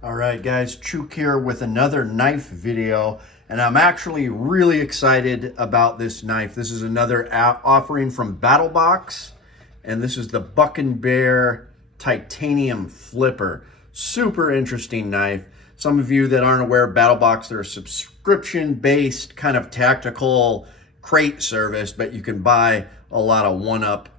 All right, guys, Chook here with another knife video, and I'm actually really excited about this knife. This is another offering from BattleBox, and this is the Buck and Bear Titanium Flipper. Super interesting knife. Some of you that aren't aware of BattleBox, they're a subscription-based kind of tactical crate service, but you can buy a lot of one-up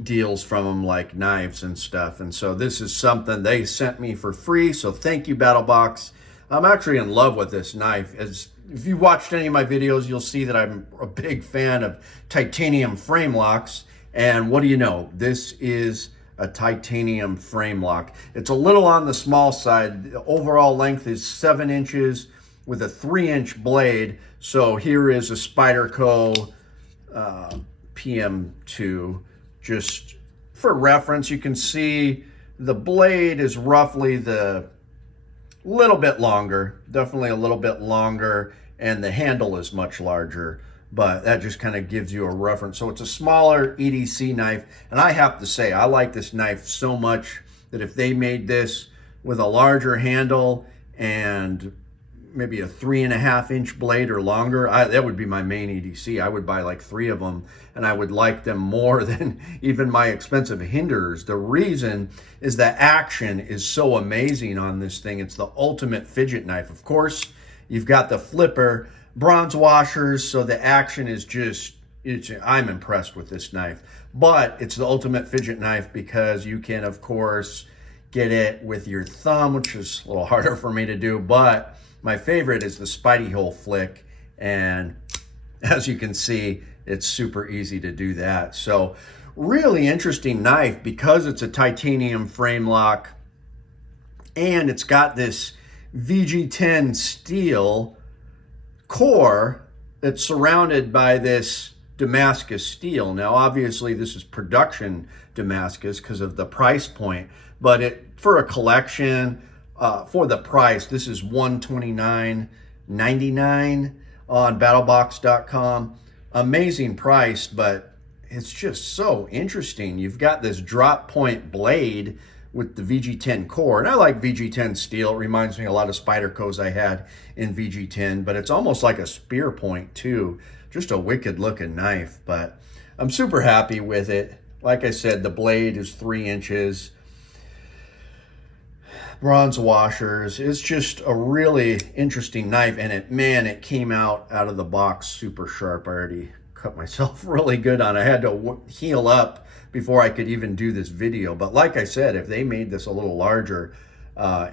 deals from them like knives and stuff. And so this is something they sent me for free, so thank you, BattleBox. I'm actually in love with this knife. If you watched any of my videos, you'll see that I'm a big fan of titanium frame locks. And what do you know, this is a titanium frame lock. It's a little on the small side. The overall length is 7 inches with a 3-inch blade. So here is a Spyderco PM2. Just for reference, you can see the blade is roughly the little bit longer, definitely a little bit longer, and the handle is much larger, but that just kind of gives you a reference. So it's a smaller EDC knife, and I have to say, I like this knife so much that if they made this with a larger handle and maybe a 3.5-inch blade or longer, that would be my main EDC. I would buy like 3 of them, and I would like them more than even my expensive Hinderers. The reason is that action is so amazing on this thing. It's the ultimate fidget knife. Of course, you've got the flipper, bronze washers, so the action is just, I'm impressed with this knife. But it's the ultimate fidget knife because you can, of course, get it with your thumb, which is a little harder for me to do, but my favorite is the Spidey hole flick, and as you can see, it's super easy to do that. So really interesting knife because it's a titanium frame lock, and it's got this VG10 steel core that's surrounded by this Damascus steel. Now, obviously, this is production Damascus because of the price point, but for a collection, for the price, this is $129.99 on battlebox.com. Amazing price, but it's just so interesting. You've got this drop point blade with the VG10 core, and I like VG10 steel. It reminds me a lot of Spydercos I had in VG10, but it's almost like a spear point too. Just a wicked looking knife, but I'm super happy with it. Like I said, the blade is 3 inches. Bronze washers. It's just a really interesting knife, and it came out of the box super sharp. I already cut myself really good on it. I had to heal up before I could even do this video, but like I said, if they made this a little larger,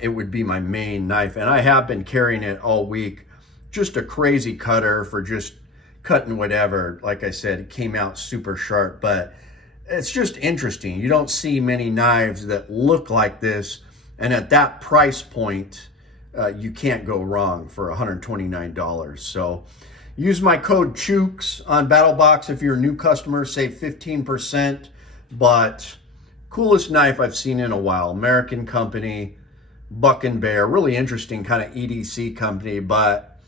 it would be my main knife, and I have been carrying it all week. Just a crazy cutter for just cutting whatever. Like I said, it came out super sharp, but it's just interesting. You don't see many knives that look like this, and at that price point, you can't go wrong for $129. So use my code CHOOKS on BattleBox if you're a new customer, save 15%. But coolest knife I've seen in a while. American company, Buck and Bear, really interesting kind of EDC company, but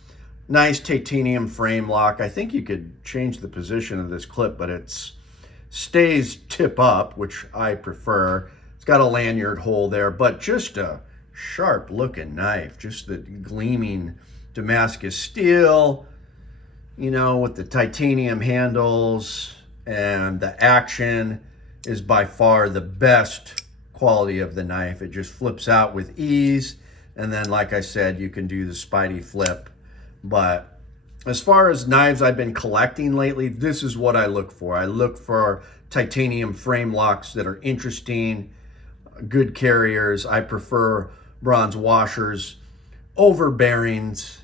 nice titanium frame lock. I think you could change the position of this clip, but it stays tip up, which I prefer. Got a lanyard hole there, but just a sharp looking knife. Just the gleaming Damascus steel, you know, with the titanium handles, and the action is by far the best quality of the knife. It just flips out with ease, and then like I said, you can do the Spidey flip. But as far as knives I've been collecting lately, this is what I look for. I look for titanium frame locks that are interesting, good carriers. I prefer bronze washers over bearings.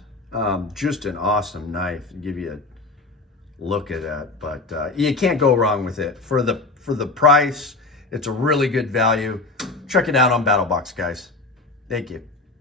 Just an awesome knife. Give you a look at that, but you can't go wrong with it. For the price, it's a really good value. Check it out on BattleBox, guys. Thank you.